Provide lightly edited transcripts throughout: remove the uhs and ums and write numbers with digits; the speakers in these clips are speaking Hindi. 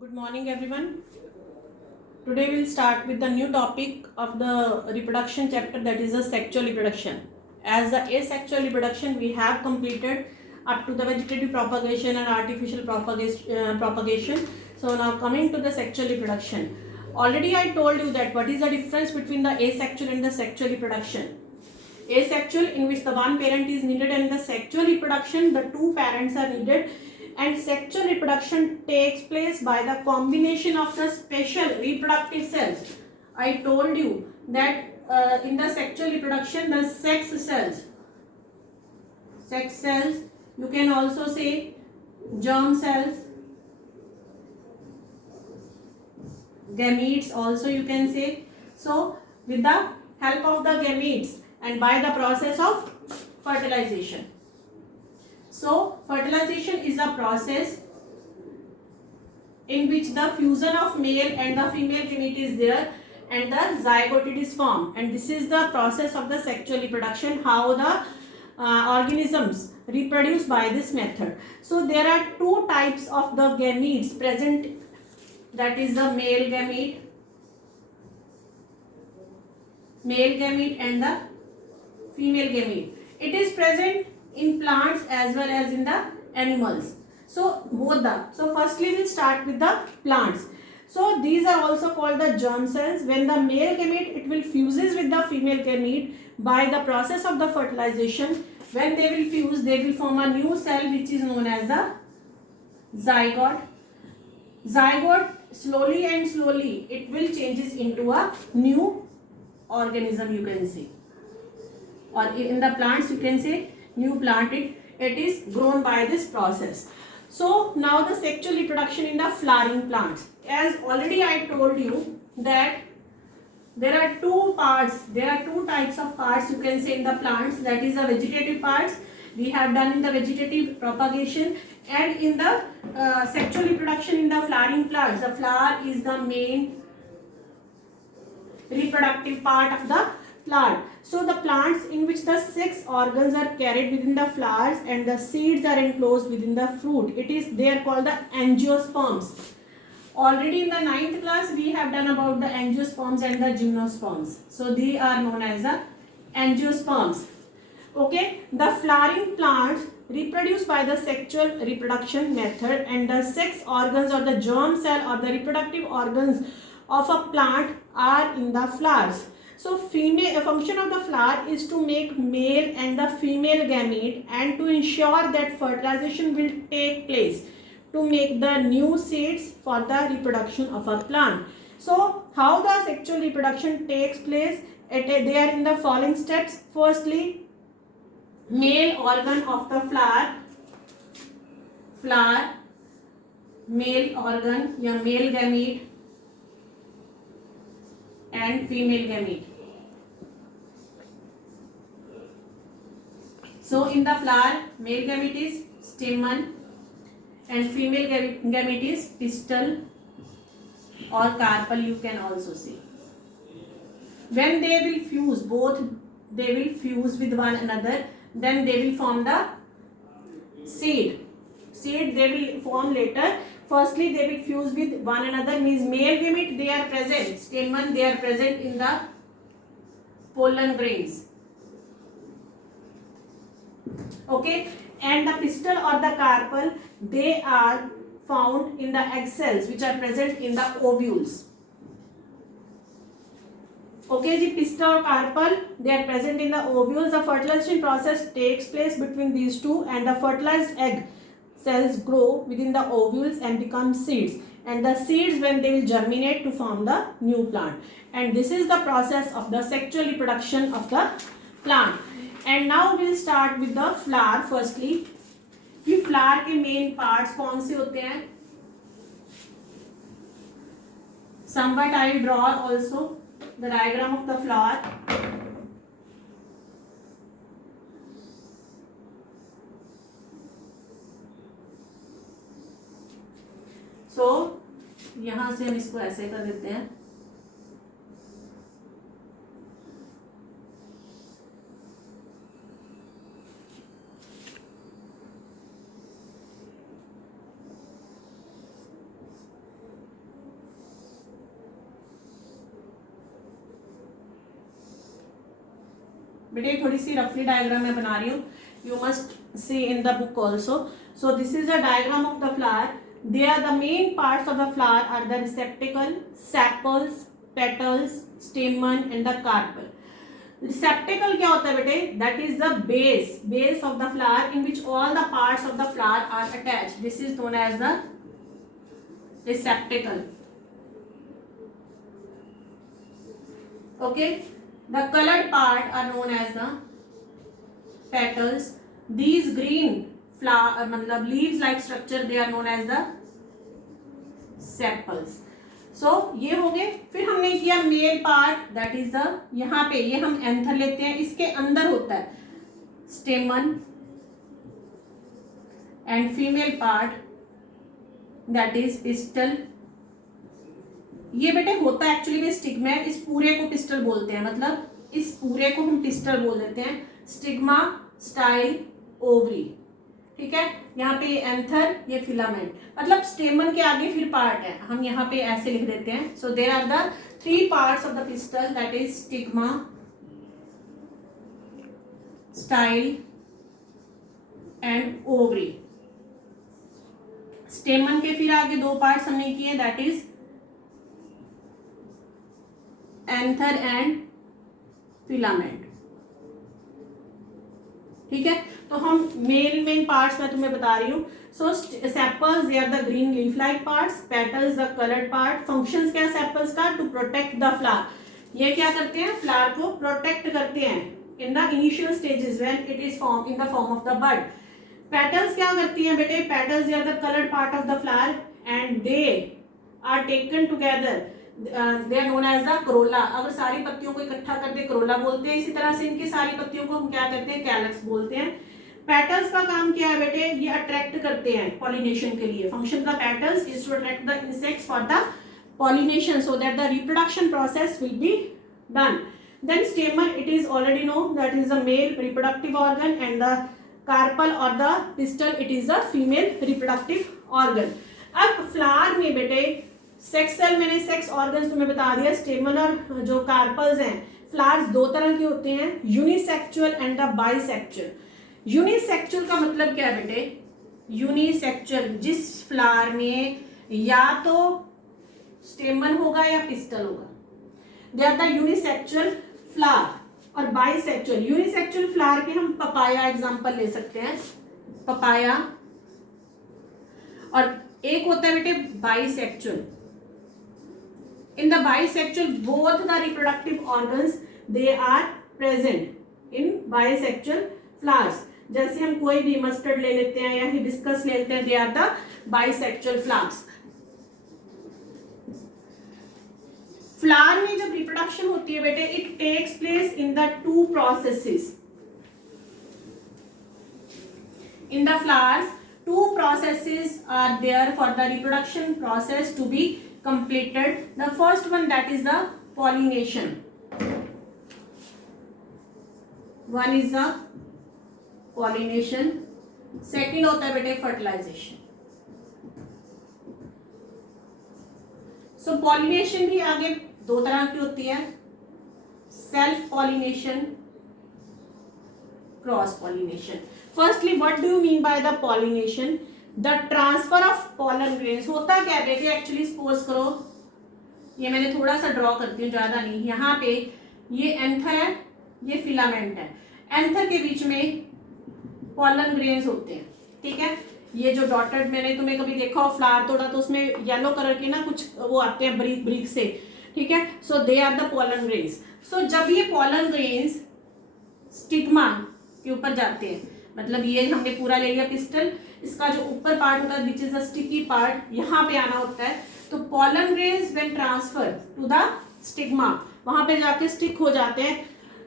Good morning, everyone. Today we'll start with the new topic of the reproduction chapter, that is the sexual reproduction. As the asexual reproduction we have completed up to the vegetative propagation and artificial propagation. So now coming to the sexual reproduction. Already I told you that what is the difference between the asexual and the sexual reproduction. Asexual, in which the one parent is needed, and the sexual reproduction the two parents are needed, and sexual reproduction takes place by the combination of the special reproductive cells. I told you that in the sexual reproduction the sex cells, you can also say germ cells, gametes also you can say. So with the help of the gametes and by the process of fertilization. So fertilization is a process in which the fusion of male and the female gamete is there and the zygote is formed, and this is the process of the sexual reproduction, how the organisms reproduce by this method. So there are two types of the gametes present, that is the male gamete and the female gamete. It is present in plants as well as in the animals. So firstly we'll start with the plants. So these are also called the germ cells. When the male gamete, it will fuses with the female gamete by the process of the fertilization. When they will fuse, they will form a new cell which is known as the zygote. Zygote, slowly it will changes into a new organism, you can say, or in the plants you can say new plant. It is grown by this process. So now the sexual reproduction in the flowering plants. As already I told you that there are two types of parts you can say in the plants, that is the vegetative parts we have done in the vegetative propagation, and in the sexual reproduction in the flowering plants, the flower is the main reproductive part of the plant. So the plants in which the six organs are carried within the flowers and the seeds are enclosed within the fruit, they are called the angiosperms. Already in the 9th class we have done about the angiosperms and the gymnosperms. So they are known as the angiosperms. Okay, the flowering plants reproduce by the sexual reproduction method, and the sex organs or the germ cell or the reproductive organs of a plant are in the flowers. So a function of the flower is to make male and the female gamete and to ensure that fertilization will take place to make the new seeds for the reproduction of a plant. So how the sexual reproduction takes place? They are in the following steps. Firstly, male organ of the flower, male organ या male gamete and female gamete. So in the flower, male gamete is stamen and female gamete is pistil or carpel, you can also say. When they will fuse, they will fuse with one another, then they will form the seed they will form later. Firstly they will fuse with one another, means male gamete they are present, stamen they are present in the pollen grains. Okay, and the pistil or the carpel, they are found in the egg cells which are present in the ovules. Okay, the pistil or carpel, they are present in the ovules. The fertilization process takes place between these two, and the fertilized egg cells grow within the ovules and become seeds, and the seeds when they will germinate to form the new plant. And this is the process of the sexual reproduction of the plant. And now we'll start with the flower. Firstly, कि flower के main parts कौन से होते हैं? Somewhat I will draw also the diagram of the flower. So यहाँ से हम इसको ऐसे कर देते हैं. बेटे थोड़ी सी रफली डायग्राम मैं बना रही हूँ, you must see in the book also. So this is a diagram of the flower. They are the main parts of the flower are the receptacle, sepals, petals, stamen and the carpel. Receptacle क्या होता है बेटे? That is the base of the flower in which all the parts of the flower are attached. This is known as the receptacle. Okay, the colored part are known as the petals. These green flower मतलब leaves like structure, they are known as the sepals. So ये हो गए. फिर हमने किया male part, that is the, यहाँ पे ये हम एंथर लेते हैं, इसके अंदर होता है स्टेमन, and female part that is pistol. ये बेटे होता है एक्चुअली में स्टिग्मा. इस पूरे को पिस्टल बोलते हैं, मतलब इस पूरे को हम पिस्टल बोल देते हैं. Stigma, style, ovary. ठीक है, यहाँ पे ये एंथर, ये फिलामेंट, मतलब स्टेमन के आगे फिर पार्ट है, हम यहाँ पे ऐसे लिख देते हैं. So there are the 3 parts of the pistil, that is stigma, style and ovary. Stamen के फिर आगे 2 पार्ट्स हमने किए, that is anther and filament. ठीक है, तो हम मेन पार्ट्स में तुम्हें बता रही हूँ. So sepals, they are the green leaf like parts. Petals the coloured part. Functions क्या सेपल्स का? To protect the flower. ये क्या करते हैं? फ्लावर को प्रोटेक्ट करते हैं in the initial stages when it is form in the form of the bud. Petals क्या करती हैं बेटे? Petals are the coloured part of the flower and they are taken together, they are known as the Corolla. अगर सारी पत्तियों को इकट्ठा कर दे करोला बोलते हैं. इसी तरह से इनकी सारी पत्तियों को हम क्या कहते हैं? कैलक्स बोलते हैं. पेटल्स का काम क्या है बेटे? ये अट्रैक्ट करते हैं पॉलिनेशन के लिए. Function of the petals is to attract the insects for the pollination so that the reproduction process will be done. Then stamen, it is already known that is the male reproductive organ, and the carpel और the pistil, it is the female reproductive organ. अब फ्लावर में बेटे सेक्स सेल, मैंने सेक्स ऑर्गन्स तुम्हें बता दिया. स्टेमन और जो कार्पल्स हैं, फ्लावर्स 2 तरह के होते हैं, unisexual and the bisexual. Unisexual का मतलब क्या है बेटे? यूनिसेक्चुअल, जिस फ्लावर में या तो स्टेमन होगा या पिस्टल होगा, they are the unisexual flower. और बाइसेक्चुअल, यूनिसेक्चुअल फ्लावर के हम पपाया एग्जांपल ले सकते हैं, पपाया. और एक होता है बेटे bisexual. In the bisexual both the reproductive organs they are present in bisexual flowers. जैसे हम कोई भी मस्टर्ड ले लेते हैं या हिबिस्कस ले लेते हैं, they are the bisexual flowers. Flower में जब रिप्रोडक्शन होती है बेटे, it takes place in the 2 processes. In the flowers 2 processes are there for the reproduction process to be completed. The first one, that is the pollination. One is the pollination. Second होता है बेटे fertilization. So pollination भी आगे 2 तरह की होती है, self pollination, cross pollination. Firstly, what do you mean by the pollination? The transfer of pollen grains. होता क्या है बेटे? एक्चुअली सपोज करो, ये मैंने थोड़ा सा ड्रॉ करती हूँ, ज्यादा नहीं. यहाँ पे ये एंथर है, ये फिलामेंट है. एंथर के बीच में पॉलन ग्रेन्स होते हैं. ठीक है, ये जो डॉटेड, मैंने तुम्हें कभी देखा हो फ्लावर तोड़ा तो उसमें येलो कलर के ना कुछ वो आते हैं ब्रीक ब्रीक से. ठीक है, so they are the pollen grains. So जब ये पॉलन ग्रेन्स स्टिग्मा के ऊपर जाते हैं, मतलब ये हमने पूरा ले लिया पिस्टल, इसका जो ऊपर पार्ट होता है which is the sticky part, यहाँ पे आना होता है. तो pollen grains when transfer to the stigma, वहां पे जाके स्टिक हो जाते हैं.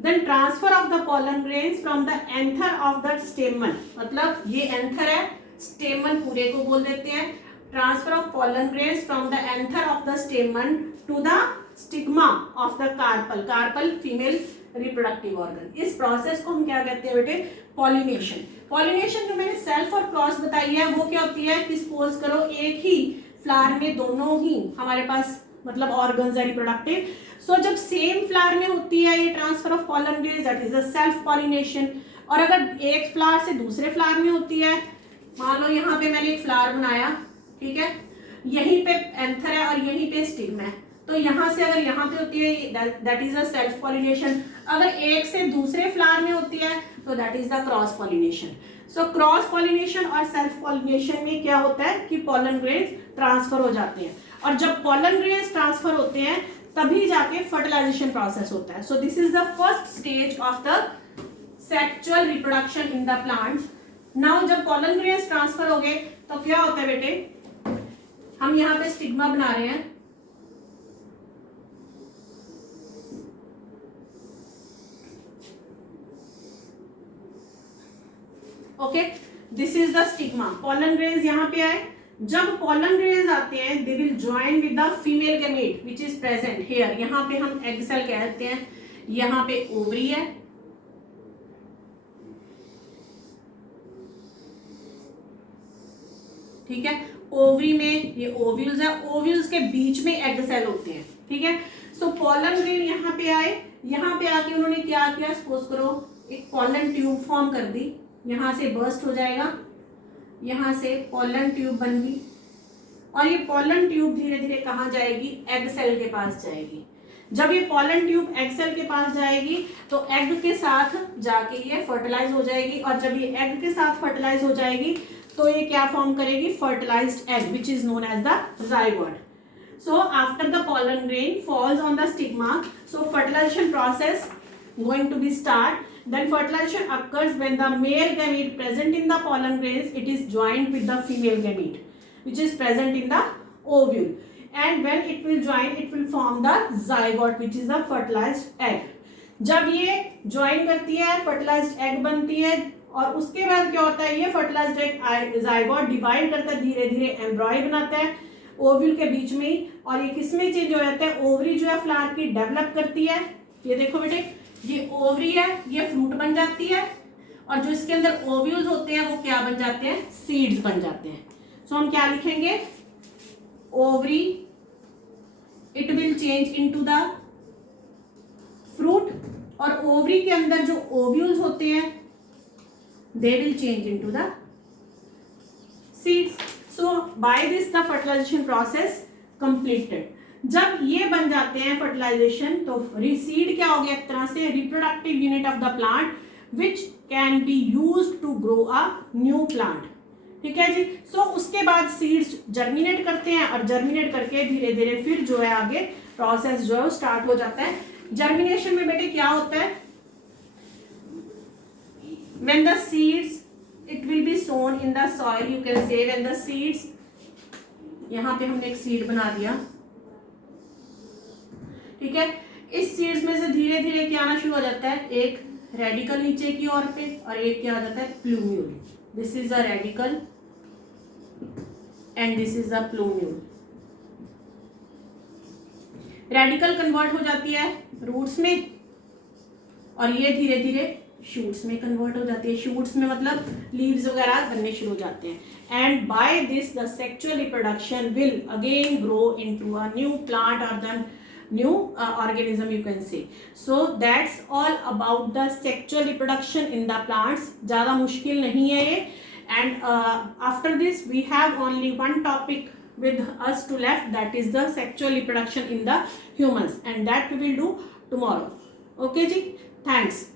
Then transfer of the pollen grains from the anther of the stamen, मतलब ये एंथर है, स्टेमन पूरे को बोल देते हैं. Transfer of pollen grains from the anther of the stamen to the stigma of the carpel. Carpel female reproductive organ. इस प्रोसेस को हम क्या कहते हैं बेटे? पॉलिनेशन. पॉलिनेशन जो मैंने सेल्फ और क्रॉस बताई है, वो क्या होती है कि सपोज करो एक ही फ्लावर में दोनों ही हमारे पास मतलब ऑर्गन्स है रिप्रोडक्टिव। सो जब सेम फ्लावर में होती है ये transfer of pollen grains, that is the self pollination. और अगर एक फ्लावर से दूसरे फ्लावर में होती है, मान लो यहाँ पे मैंने एक फ्लावर बनाया, ठीक है, यहीं पे एंथर है और यहीं पे स्टिग्मा है, तो यहाँ से अगर यहाँ पे होती है that is a self pollination. अगर एक से दूसरे फ्लावर में होती है तो that is the cross pollination. So cross pollination और सेल्फ पॉलिनेशन में क्या होता है कि पॉलन ग्रेन्स ट्रांसफर हो जाते हैं, और जब पॉलन ग्रेन्स ट्रांसफर होते हैं तभी जाके फर्टिलाइजेशन प्रोसेस होता है। सो this is the first stage of the sexual reproduction in the plants. Now जब पॉलन ग्रेन्स ट्रांसफर हो गए तो क्या होता है बेटे, हम यहाँ पे स्टिग्मा बना रहे हैं, okay, this is the stigma. Pollen grains यहाँ पे आए, जब पॉलन ग्रेन्स आते हैं they will join with the female gamete which is present here. यहाँ पे हम एग सेल कहते हैं, यहाँ पे ओवरी है, ठीक है, ओवरी में ये ओव्यूल्स है, ओव्यूल्स के बीच में एग सेल होते हैं, ठीक है। सो पॉलन ग्रेन यहाँ पे आए, यहाँ पे आके उन्होंने क्या किया, सपोज करो एक पॉलन ट्यूब फॉर्म कर दी, यहाँ से बर्स्ट हो जाएगा, यहाँ से पॉलन ट्यूब बन गई, और ये पॉलन ट्यूब धीरे धीरे कहाँ जाएगी, एग सेल के पास जाएगी। जब ये पॉलन ट्यूब एग सेल के पास जाएगी तो एग के साथ जाके ये फर्टिलाइज हो जाएगी, और जब ये एग के साथ फर्टिलाइज हो जाएगी तो ये क्या फॉर्म करेगी, fertilised egg which is known as the zygote. So after the pollen grain falls on the stigma, so fertilization process going to be start. Then fertilization occurs when the male gamete present in the pollen grains, it is joined with the female gamete which is present in the ovule, and when it will join it will form the zygote which is the fertilized egg. जब ये join करती है fertilized egg बनती है, और उसके बाद क्या होता है, ये फर्टिलाइज्ड एग zygote डिवाइड करता है, धीरे धीरे एम्ब्रॉय बनाता है ओव्यूल के बीच में ही, और ये किसमें चेंज हो जाता है, ओवरी जो है फ्लावर की डेवलप करती है। ये देखो बेटे, ये ओवरी है, ये फ्रूट बन जाती है, और जो इसके अंदर ओव्यूल्स होते हैं वो क्या बन जाते हैं, सीड्स बन जाते हैं। सो हम क्या लिखेंगे, ovary it will change into the fruit, और ओवरी के अंदर जो ओव्यूल्स होते हैं they will change into the seeds. So by this the fertilization process completed. जब ये बन जाते हैं फर्टिलाइजेशन तो सीड क्या हो गया, एक तरह से reproductive unit of the plant which can be used to grow a new plant, ठीक है जी। सो उसके बाद सीड्स जर्मिनेट करते हैं, और जर्मिनेट करके धीरे धीरे फिर जो है आगे प्रोसेस जो है स्टार्ट हो जाता है। जर्मिनेशन में बेटे क्या होता है, when the seeds it will be sown in the soil, you can say when the seeds, यहाँ पे हमने एक सीड बना दिया, ठीक है, इस सीड्स में से धीरे धीरे क्या आना शुरू हो जाता है, एक रेडिकल नीचे की ओर पे, और एक क्या आ जाता है, plumule. This is a radical and this is a plumule. Radical convert हो जाती है रूट्स में, और ये धीरे धीरे शूट्स में कन्वर्ट हो जाती है, शूट्स में मतलब लीव्स वगैरह बनने शुरू हो जाते हैं। And by this the sexual reproduction will again grow into a new plant और the new organism, you can say. So that's all about the sexual reproduction in the plants. ज़्यादा मुश्किल नहीं है ये, and after this we have only one topic with us to left, that is the sexual reproduction in the humans, and that we will do tomorrow. Okay ji, thanks.